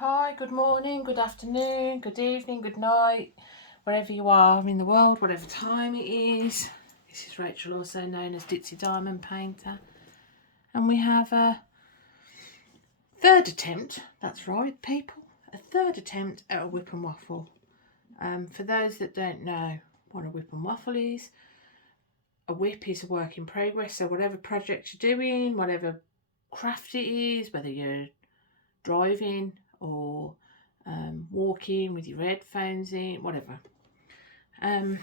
Hi, good morning, good afternoon, good evening, good night, wherever you are in the world, whatever time it is. This is Rachel, also known as Ditsy Diamond Painter. And we have a third attempt, that's right people, a third attempt at a whip and waffle. For those that don't know what a whip and waffle is, a whip is a work in progress. So whatever project you're doing, whatever craft it is, whether you're driving or walking with your headphones in, whatever. And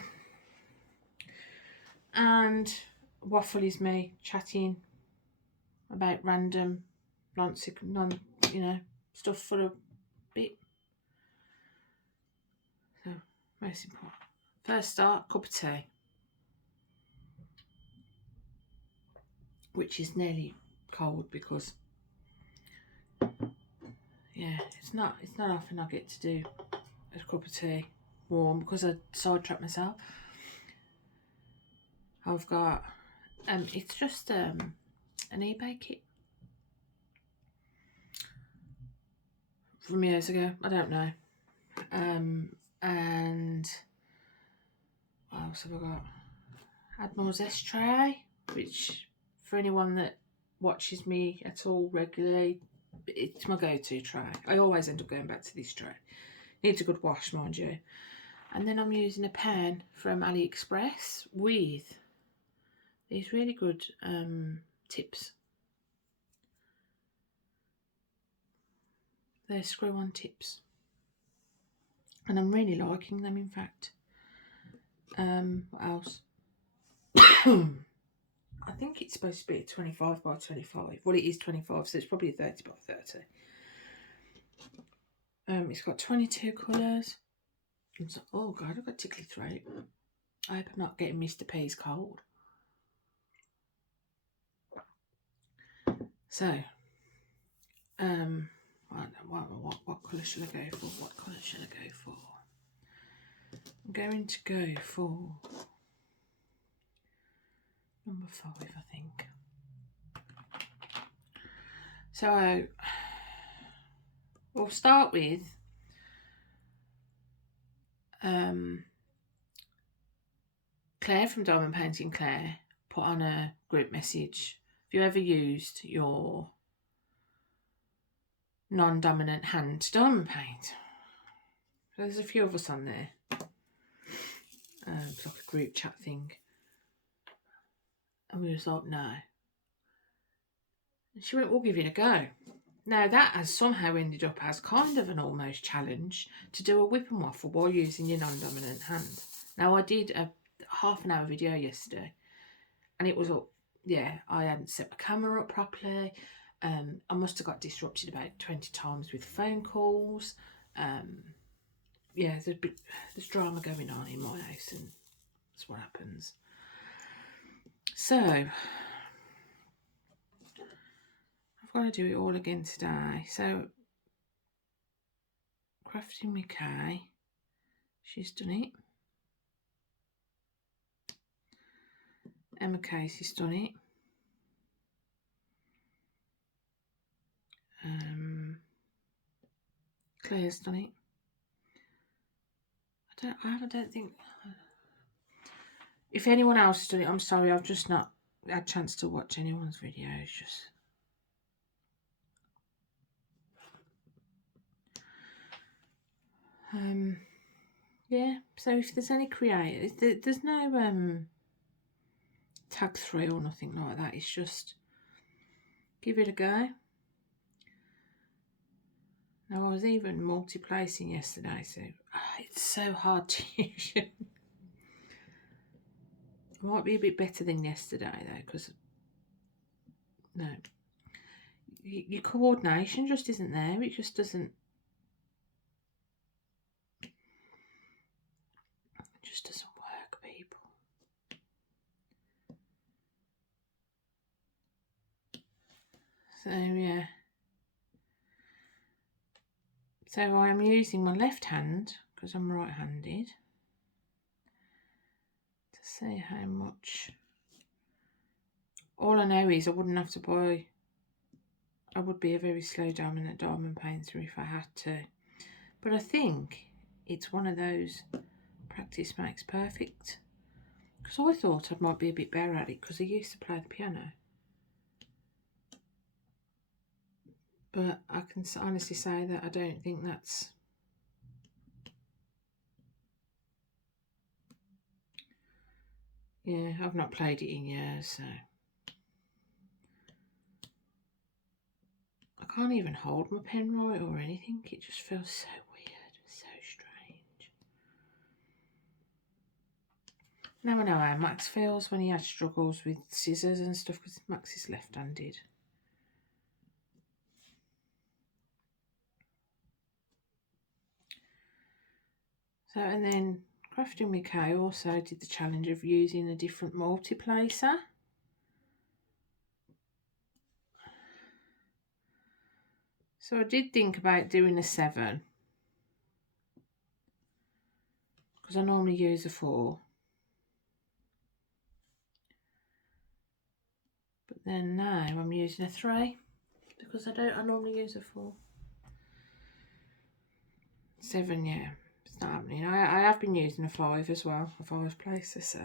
waffle is me chatting about random, stuff for a bit. So, most important. First start, cup of tea, which is nearly cold because, yeah, it's not often I get to do a cup of tea warm because I sidetrack myself. I've got it's just an eBay kit from years ago. I don't know. And what else have I got? Admiral's S-tray, which for anyone that watches me at all regularly, it's my go-to tray. I always end up going back to this tray. Needs a good wash, mind you. And then I'm using a pen from AliExpress with these really good tips. They're screw-on tips. And I'm really liking them, in fact. What else? I think it's supposed to be a 25 by 25. Well, it is 25, so it's probably a 30 by 30. It's got 22 colours. Oh God, I've got tickly throat. I hope I'm not getting Mr. P's cold. So, what colour should I go for? What colour should I go for? I'm going to go for number 5, I think. So, we'll start with Claire from Diamond Painting Claire put on a group message. Have you ever used your non-dominant hand to diamond paint? There's a few of us on there. It's like a group chat thing. And we was like, no. And she went, we'll give it a go. Now that has somehow ended up as kind of an almost challenge to do a whip and waffle while using your non-dominant hand. Now I did a half an hour video yesterday and it was up, yeah, I hadn't set my camera up properly. I must have got disrupted about 20 times with phone calls. Yeah, there's drama going on in my house and that's what happens. So, I've got to do it all again today. So, Crafting with Kay, she's done it. Emma Casey's done it. Claire's done it. I don't think. If anyone else has done it, I'm sorry, I've just not had a chance to watch anyone's videos. Yeah. So if there's any creators, there's no tag 3 or nothing like that. It's just give it a go. Now I was even multi-placing yesterday, so it's so hard to use. It might be a bit better than yesterday though, because no, your coordination just isn't there. It just doesn't. It just doesn't work, people. So yeah. So I'm using my left hand because I'm right-handed to see how much. All I know is I wouldn't have to buy I would be a very slow diamond painter if I had to. But I think it's one of those practice makes perfect. Because I thought I might be a bit better at it because I used to play the piano. But I can honestly say that I don't think that's... Yeah, I've not played it in years, so... I can't even hold my pen right or anything. It just feels so weird, so strange. Now I know how Max feels when he has struggles with scissors and stuff because Max is left-handed. So, and then Crafting with Kay also did the challenge of using a different multi-placer. So I did think about doing a 7 because I normally use a 4. But then now I'm using a 3 because I normally use a 4. 7, yeah, it's not happening. I have been using a 5 as well, a 5 placer, so.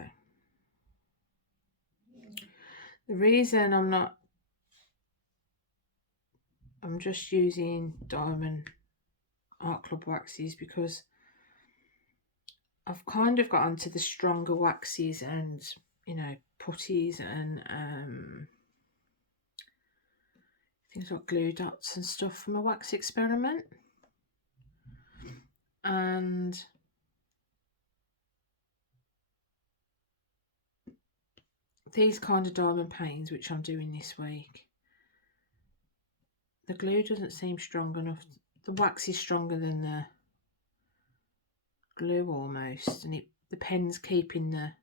The reason I'm just using Diamond Art Club waxes because I've kind of got onto the stronger waxes and, you know, putties and things like glue dots and stuff from a wax experiment. And these kind of diamond paintings, which I'm doing this week, the glue doesn't seem strong enough. The wax is stronger than the glue almost, and the pen's keeping the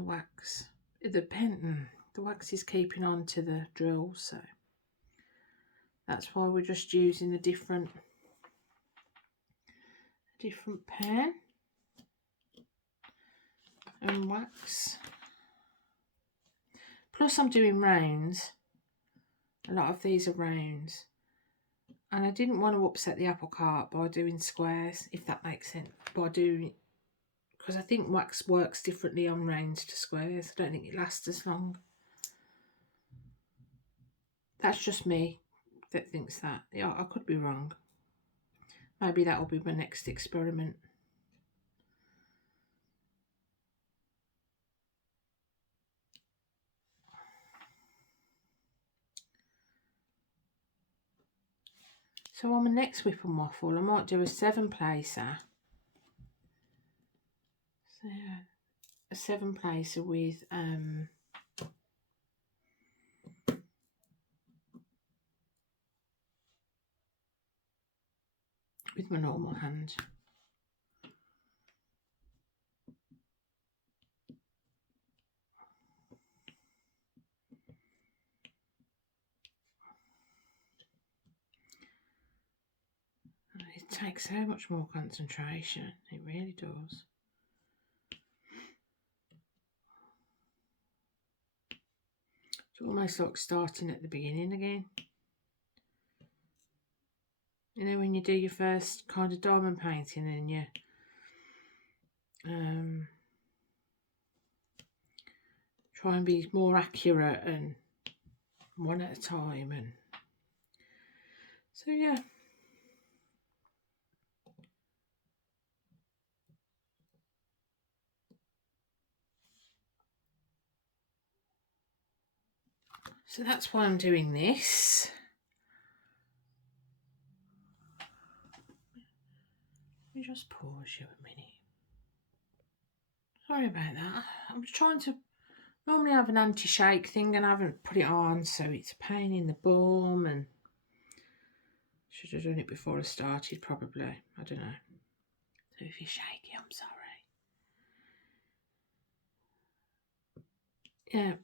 wax. The wax is keeping on to the drill, so that's why we're just using a different pen and wax. Plus I'm doing rounds. A lot of these are rounds. And I didn't want to upset the apple cart by doing squares, if that makes sense. By doing it, because I think wax works differently on rounds to squares. I don't think it lasts as long. That's just me that thinks that. Yeah, I could be wrong. Maybe that will be my next experiment. So on my next whip and waffle, I might do a 7 placer. So a 7 placer with my normal hand. It takes so much more concentration. It really does. It's almost like starting at the beginning again. You know, when you do your first kind of diamond painting and you try and be more accurate and one at a time, and so yeah. So that's why I'm doing this. Let me just pause you a minute. Sorry about that. I'm trying to normally have an anti-shake thing and I haven't put it on, so it's a pain in the bum, and should have done it before I started probably. I don't know. So if you're shaky, I'm sorry. Yeah.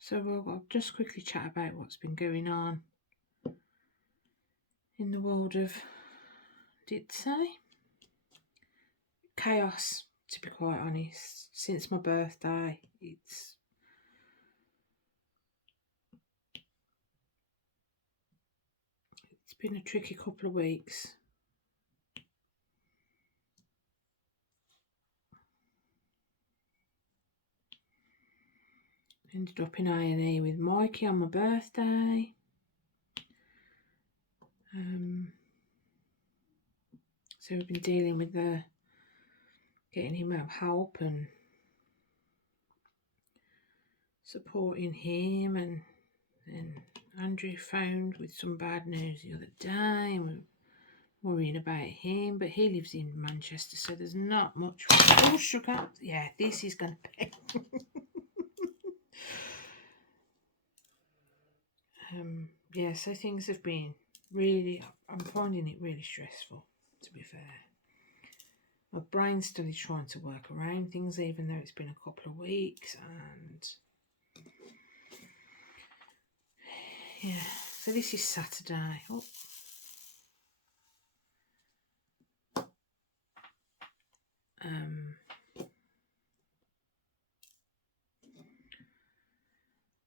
So I'll just quickly chat about what's been going on in the world of Ditsy. Chaos, to be quite honest. Since my birthday, it's been a tricky couple of weeks. Ended up in A&E with Mikey on my birthday. So we've been dealing with getting him help and supporting him, and Andrew phoned with some bad news the other day, and we're worrying about him, but he lives in Manchester, so there's not much. Oh, sugar. Yeah, this is going to be yeah, so things have been really, I'm finding it really stressful, to be fair. My brain's still trying to work around things, even though it's been a couple of weeks, and yeah, so this is Saturday. Oh.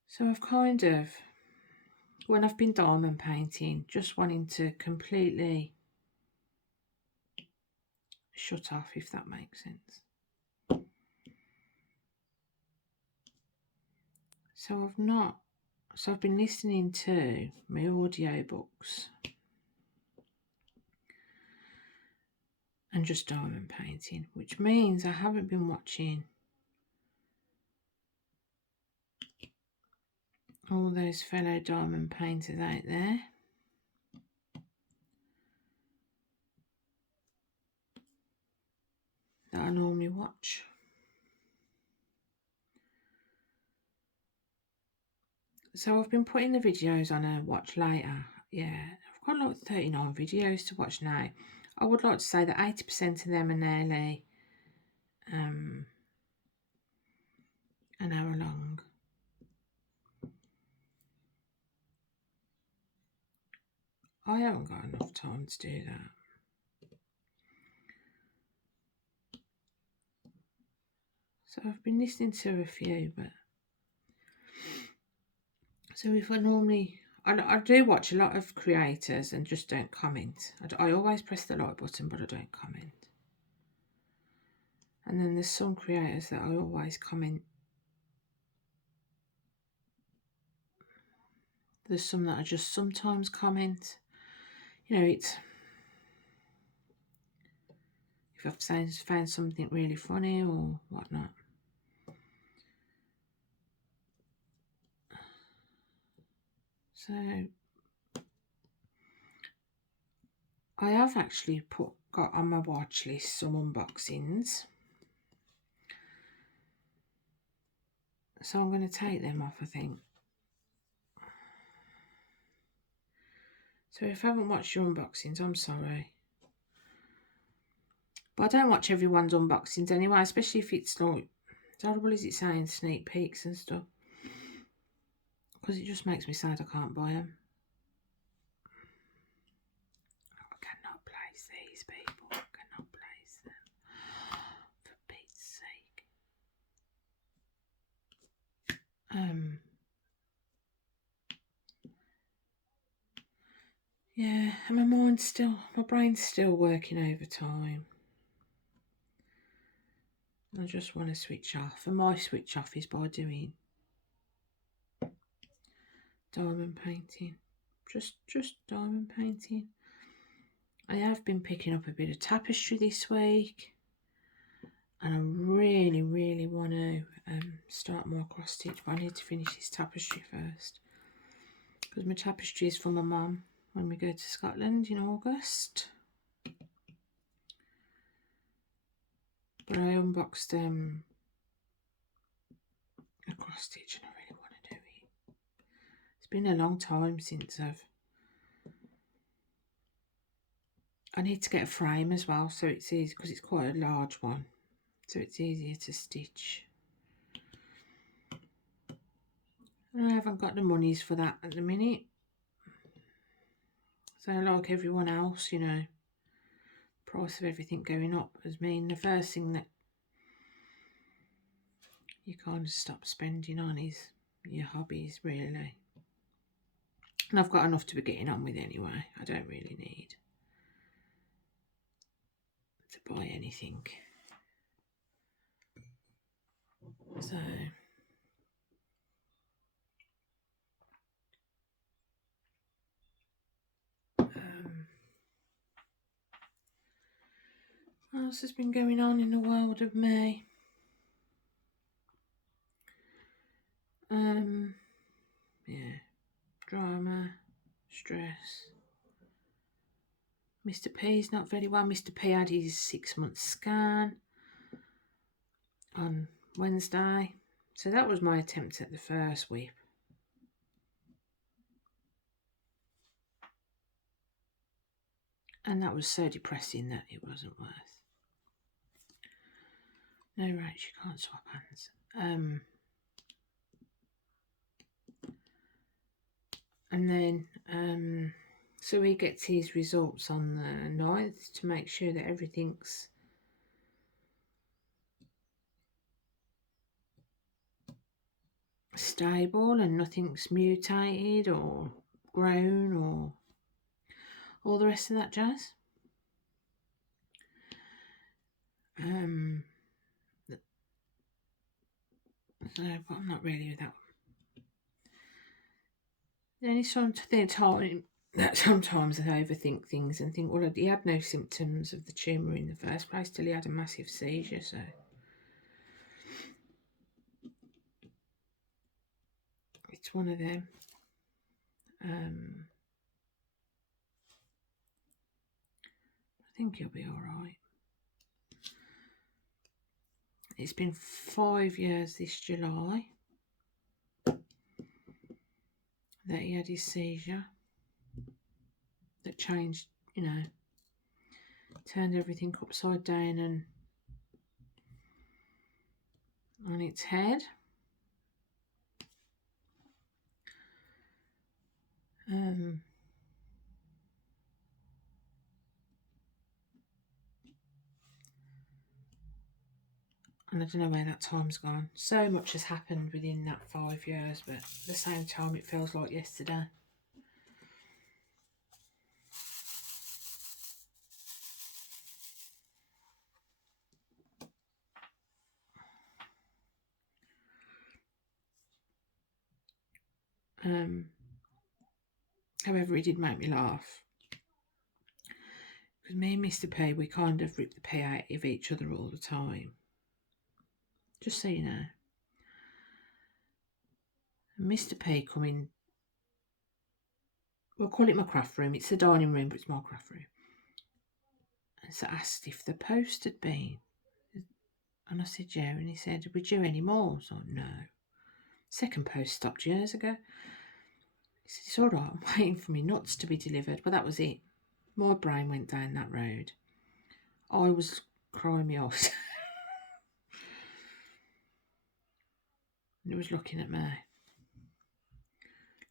So I've kind of, when I've been diamond painting, just wanting to completely shut off, if that makes sense. So I've been listening to my audiobooks and just diamond painting, which means I haven't been watching all those fellow diamond painters out there. That I normally watch. So I've been putting the videos on a watch later. Yeah, I've got like 39 videos to watch now. I would like to say that 80% of them are nearly an hour long. I haven't got enough time to do that. So I've been listening to a few, but so if I normally, I do watch a lot of creators and just don't comment. I always press the like button, but I don't comment. And then there's some creators that I always comment. There's some that I just sometimes comment. You know, it's, if I've found something really funny or whatnot. So I have actually got on my watch list some unboxings. So I'm going to take them off, I think. So if I haven't watched your unboxings, I'm sorry. But I don't watch everyone's unboxings anyway, especially if it's like, as horrible as it's saying, sneak peeks and stuff. Because it just makes me sad I can't buy them. I cannot place these people. I cannot place them. For Pete's sake. Yeah, and my brain's still working overtime. I just want to switch off, and my switch off is by doing diamond painting. Just diamond painting. I have been picking up a bit of tapestry this week, and I really want to start more cross stitch, but I need to finish this tapestry first, because my tapestry is for my mum when we go to Scotland in August. But I unboxed a cross stitch and I really want to do it. It's been a long time since I need to get a frame as well, so it's easy, because it's quite a large one, so it's easier to stitch. And I haven't got the monies for that at the minute. So like everyone else, you know, price of everything going up has been the first thing that you kind of stop spending on is your hobbies, really. And I've got enough to be getting on with anyway. I don't really need to buy anything. So what else has been going on in the world of me? Yeah, drama, stress. Mr. P's not very well. Mr. P had his 6-month scan on Wednesday. So that was my attempt at the first whip. And that was so depressing that it wasn't worth. No, right, you can't swap hands. And then, so he gets his results on the 9th to make sure that everything's stable and nothing's mutated or grown or all the rest of that jazz. So, but I'm not really with that. The only time that sometimes I overthink things and think, well, he had no symptoms of the tumour in the first place till he had a massive seizure, so it's one of them. I think he'll be all right. It's been 5 years this July that he had his seizure that changed, turned everything upside down and on its head. And I don't know where that time's gone. So much has happened within that 5 years, but at the same time it feels like yesterday. However, it did make me laugh. Because me and Mr. P, we kind of rip the pee out of each other all the time. Just so you know. And Mr. P come in, we'll call it my craft room. It's the dining room, but it's my craft room. And so I asked if the post had been. And I said, yeah. And he said, are we due any more? I was like, no. Second post stopped years ago. He said, it's all right, I'm waiting for me nuts to be delivered. But that was it. My brain went down that road. I was crying my eyes. And it was looking at me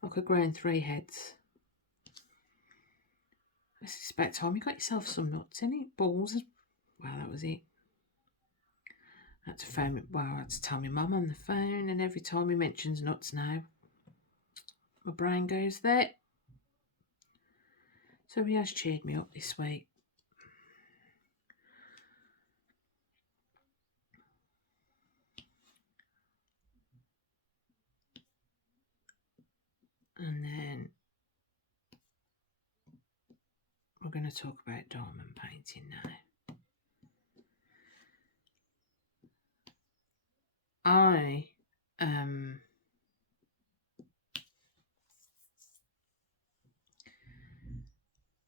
like a grown 3 heads. I said, it's about time you got yourself some nuts in it. Balls. Well, that was it. I had to tell my mum on the phone, and every time he mentions nuts now, my brain goes there. So he has cheered me up this week. And then we're going to talk about diamond painting now. I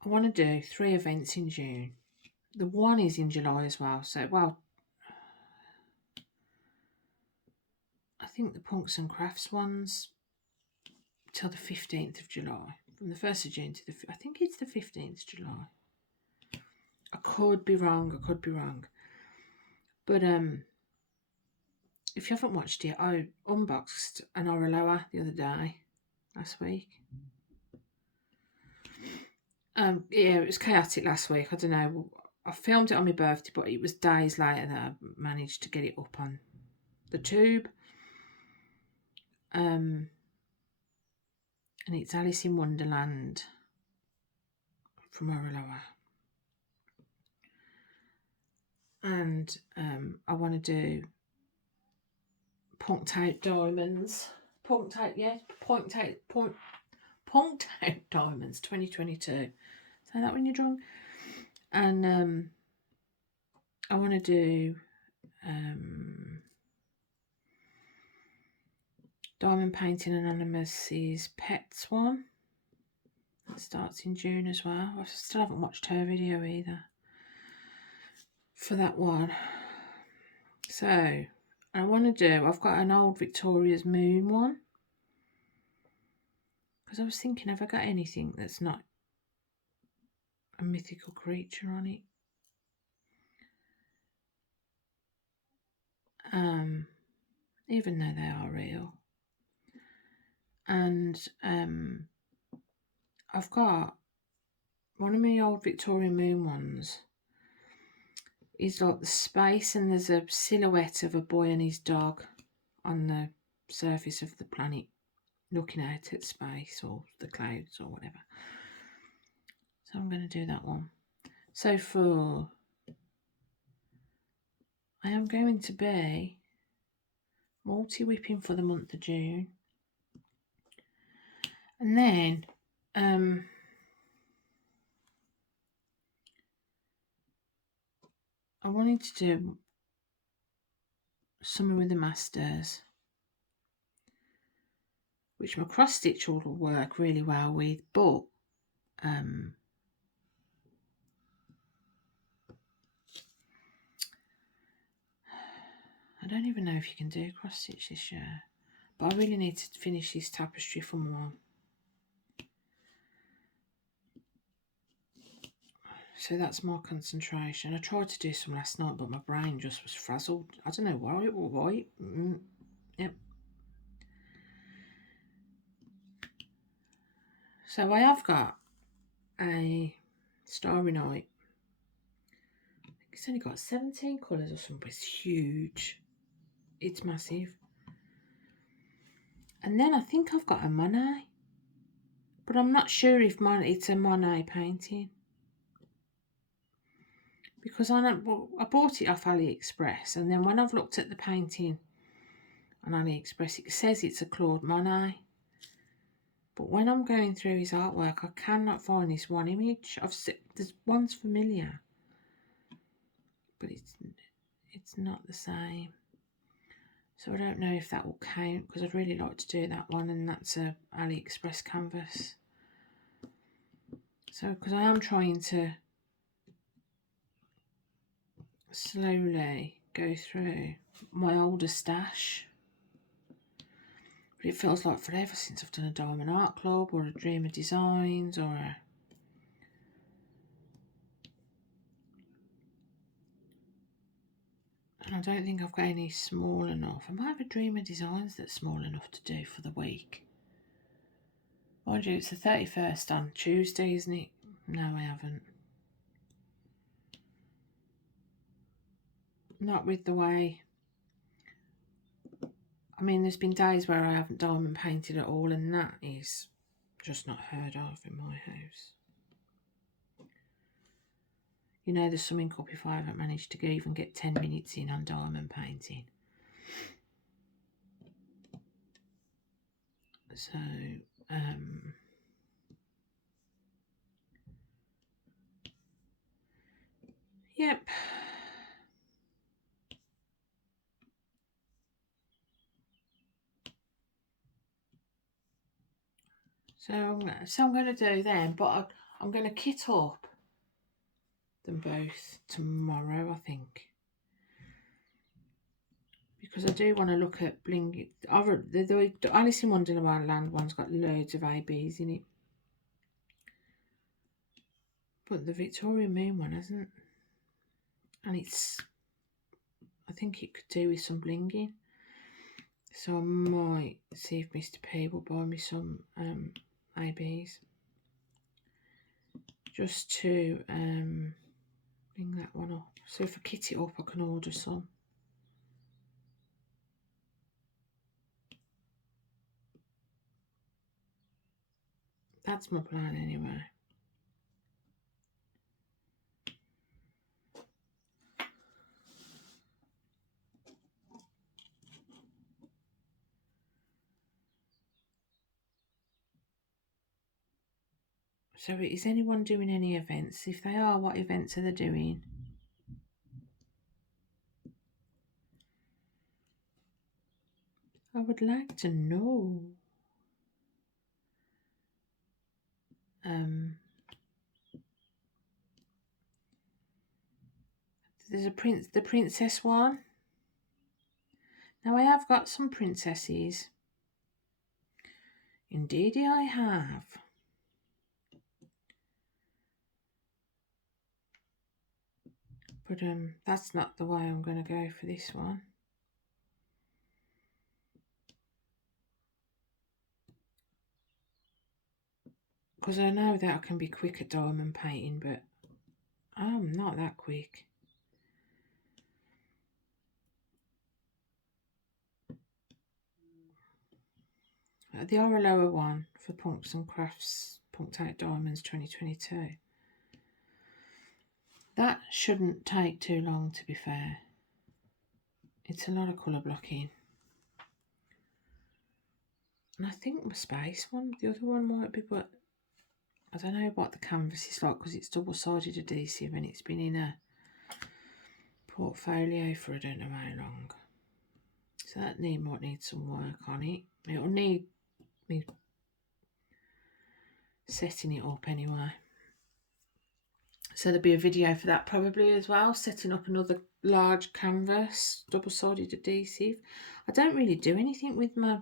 want to do 3 events in June. The one is in July as well. So, I think the Punks and Crafts one's till the 15th of July. From the 1st of June to I think it's the 15th of July. I could be wrong. But if you haven't watched it, I unboxed an Oraloa the other day, last week. Yeah, it was chaotic last week. I don't know. I filmed it on my birthday, but it was days later that I managed to get it up on the tube. And it's Alice in Wonderland from Oraloa. And I want to do punked out diamonds. Punked out diamonds 2022. Say that when you're drunk. And I want to do Diamond Painting Anonymous's Pets one. That starts in June as well. I still haven't watched her video either for that one. So I want to do, I've got an old Victoria's Moon one. Because I was thinking, have I got anything that's not a mythical creature on it? Even though they are real. And I've got one of my old Victorian Moon ones. Is like the space, and there's a silhouette of a boy and his dog on the surface of the planet looking out at space or the clouds or whatever. So I'm going to do that one. So I am going to be multi-whipping for the month of June. And then I wanted to do Summer with the Masters, which my cross stitch will work really well with, but I don't even know if you can do cross stitch this year, but I really need to finish this tapestry for my mum. So that's my concentration. I tried to do some last night, but my brain just was frazzled. I don't know why. Yep. So I have got a Starry Night. It's only got 17 colours or something, but it's huge. It's massive. And then I think I've got a Monet, but I'm not sure if it's a Monet painting. Because I bought it off AliExpress, and then when I've looked at the painting on AliExpress, it says it's a Claude Monet. But when I'm going through his artwork, I cannot find this one image. There's one's familiar, but it's not the same. So I don't know if that will count, because I'd really like to do that one, and that's a AliExpress canvas. So because I am trying to slowly go through my older stash, but it feels like forever since I've done a Diamond Art Club or a Dream of Designs or a and I don't think I've got any small enough. I might have a Dream of Designs that's small enough to do for the week. Mind you, it's the 31st on Tuesday, isn't it? No, I haven't. Not with the way. I mean, there's been days where I haven't diamond painted at all, and that is just not heard of in my house. You know, there's something up if I haven't managed to even get 10 minutes in on diamond painting. So, yep. So I'm going to do them, but I'm going to kit up them both tomorrow, I think. Because I do want to look at bling. The Alice in Wonderland one's got loads of ABs in it. But the Victoria Moon one hasn't. And I think it could do with some blinging. So I might see if Mr. P will buy me some ABs. Just to Bring that one up. So if I kit it up, I can order some. That's my plan anyway. So is anyone doing any events? If they are, what events are they doing? I would like to know. There's the princess one. Now I have got some princesses. Indeedy I have. But that's not the way I'm going to go for this one. Because I know that I can be quick at diamond painting, but I'm not that quick. The Oraloa one for Punks and Crafts Punked Out Diamonds 2022. That shouldn't take too long, to be fair. It's a lot of colour blocking. And I think my space one, the other one might be, but I don't know what the canvas is like because it's double-sided adhesive and it's been in a portfolio for I don't know how long. So that might need some work on it. It'll need me setting it up anyway. So there'll be a video for that probably as well, setting up another large canvas, double-sided adhesive. I don't really do anything with my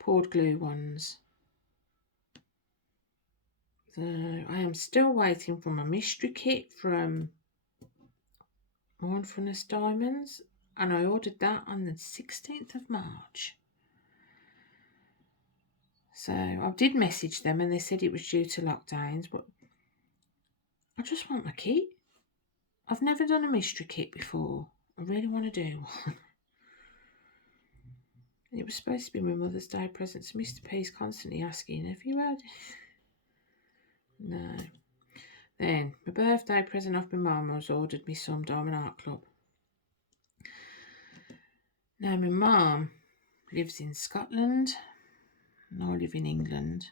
poured glue ones. So I am still waiting for my mystery kit from Mindfulness Diamonds, and I ordered that on the 16th of March. So I did message them and they said it was due to lockdowns, but I just want my kit. I've never done a mystery kit before. I really want to do one. It was supposed to be my Mother's Day present, so Mr. P's constantly asking, have you had? No. Then, my birthday present off my mum was ordered me some Diamond Art Club. Now, my mum lives in Scotland and I live in England.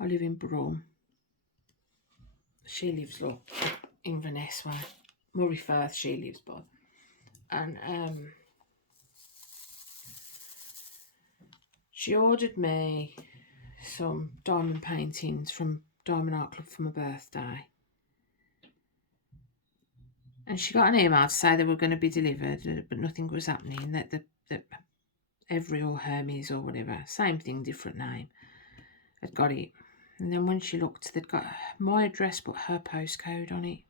I live in Brum. She lives, look, in Inverness way. Murray Firth she lives by. And she ordered me some diamond paintings from Diamond Art Club for my birthday. And she got an email to say they were going to be delivered, but nothing was happening. That Every or Hermes or whatever, same thing, different name, had got it. And then when she looked, they'd got my address but her postcode on it.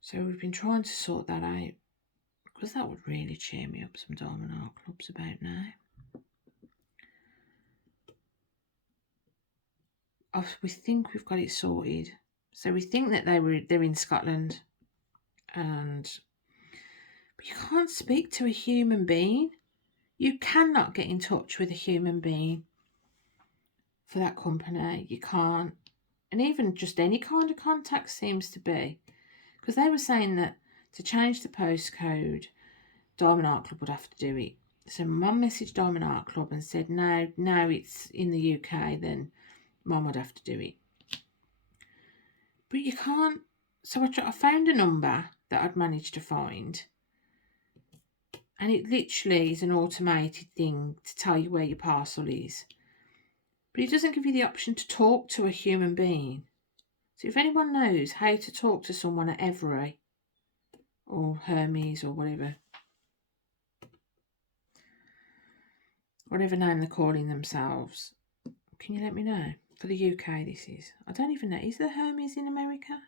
So we've been trying to sort that out, because that would really cheer me up, some Diamond Art Clubs about now. We think we've got it sorted. So we think that they're in Scotland, but you can't speak to a human being. You cannot get in touch with a human being for that company. You can't. And even just any kind of contact seems to be. Because they were saying that to change the postcode, Diamond Art Club would have to do it. So Mum messaged Diamond Art Club and said, no, it's in the UK, then Mum would have to do it. But you can't. So I found a number that I'd managed to find. And it literally is an automated thing to tell you where your parcel is. But it doesn't give you the option to talk to a human being. So if anyone knows how to talk to someone at Every or Hermes or whatever name they're calling themselves, can you let me know? For the UK this is. I don't even know. Is there Hermes in America?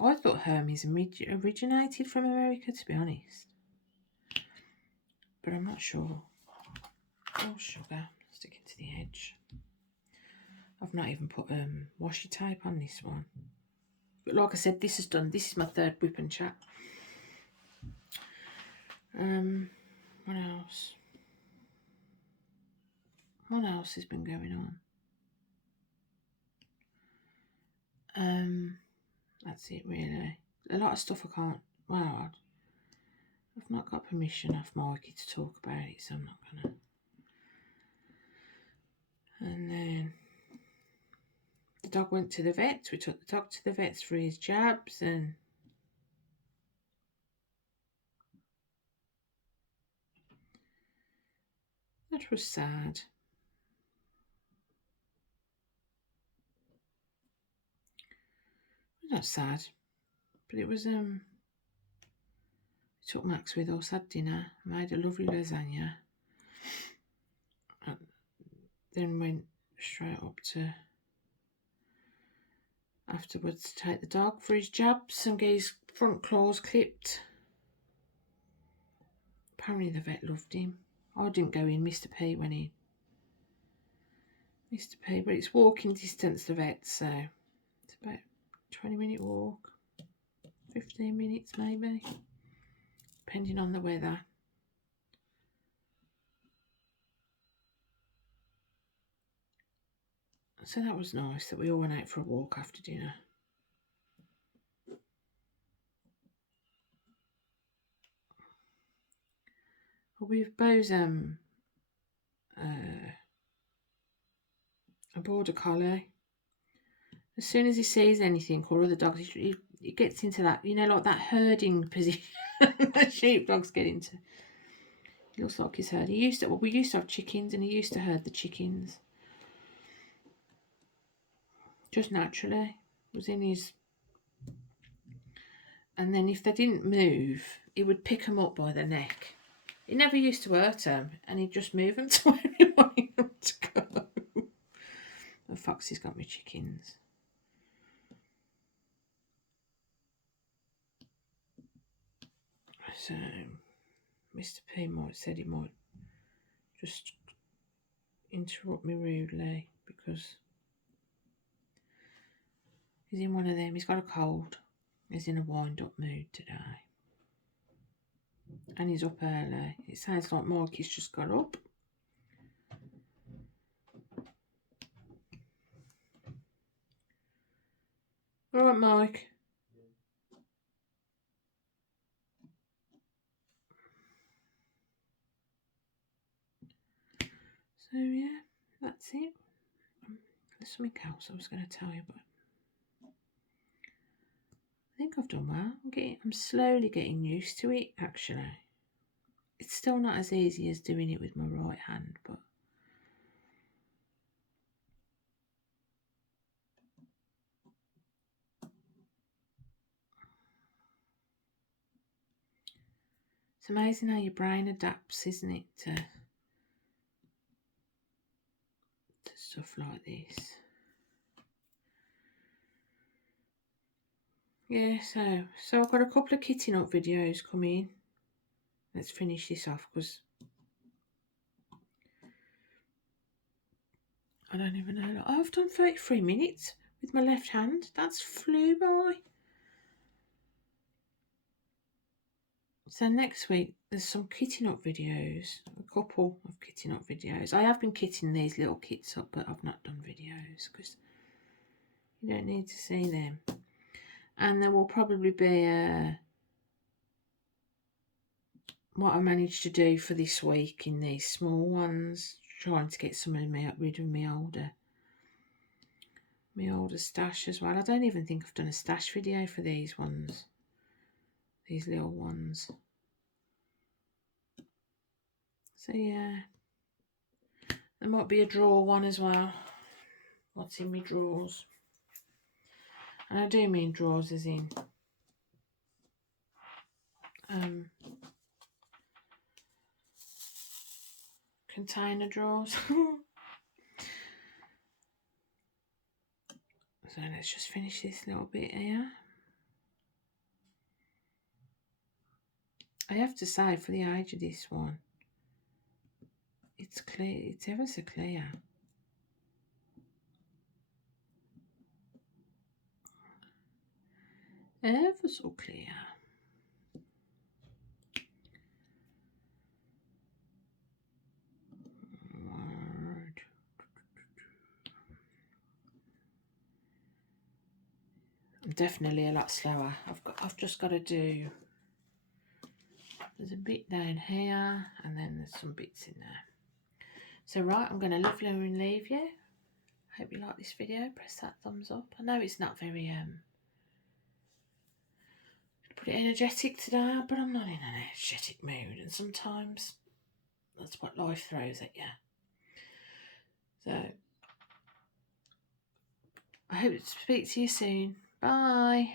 I thought Hermes originated from America, to be honest. But I'm not sure. Oh, sugar. Sticking to the edge. I've not even put washi tape on this one. But like I said, this is done. This is my third whip and chat. What else? What else has been going on? That's it really. A lot of stuff I can't. Well, I've not got permission off Mikey to talk about it, so I'm not gonna. And then the dog went to the vet. We took the dog to the vets for his jabs, and that was sad. It was not sad, but it was we took Max with us, had dinner, made a lovely lasagna, and then went straight up to afterwards to take the dog for his jabs and get his front claws clipped. Apparently the vet loved him. I didn't go in, Mr. P went in. Mr. P, but it's walking distance, the vet, so it's about 20-minute walk, 15 minutes maybe, depending on the weather. So that was nice that we all went out for a walk after dinner. But we've both a border collie. As soon as he sees anything or other dogs, he gets into that, you know, like that herding position that sheepdogs get into. He looks like he's herding. We used to have chickens, and he used to herd the chickens. Just naturally. It was in his... And then if they didn't move, he would pick them up by the neck. He never used to hurt them, and he'd just move them to where he wanted them to go. The Foxy's got me chickens. So, Mr. P said he might just interrupt me rudely because he's in one of them. He's got a cold. He's in a wind-up mood today. And he's up early. It sounds like Mikey's just got up. All right, Mike. So, yeah, that's it. There's something else I was going to tell you about. I think I've done well. I'm slowly getting used to it, actually. It's still not as easy as doing it with my right hand, but it's amazing how your brain adapts, isn't it, to stuff like this. Yeah, so I've got a couple of kitting up videos coming. Let's finish this off because I don't even know. Oh, I've done 33 minutes with my left hand. That's flew by. So next week there's some kitting up videos, a couple of kitting up videos. I have been kitting these little kits up, but I've not done videos because you don't need to see them. And there will probably be what I managed to do for this week in these small ones, trying to get some of me rid of my older stash as well. I don't even think I've done a stash video for these ones, these little ones. So yeah, there might be a drawer one as well. What's in my drawers? And I do mean drawers as in container drawers. So let's just finish this little bit here. I have to say, for the age of this one, it's clear, it's ever so clear. Ever so clear. I'm definitely a lot slower. I've just got to do. There's a bit down here, and then there's some bits in there. So right, I'm going to love you and leave you. Hope you like this video. Press that thumbs up. I know it's not very put it energetic today, but I'm not in an energetic mood, and sometimes that's what life throws at you. So I hope to speak to you soon. Bye.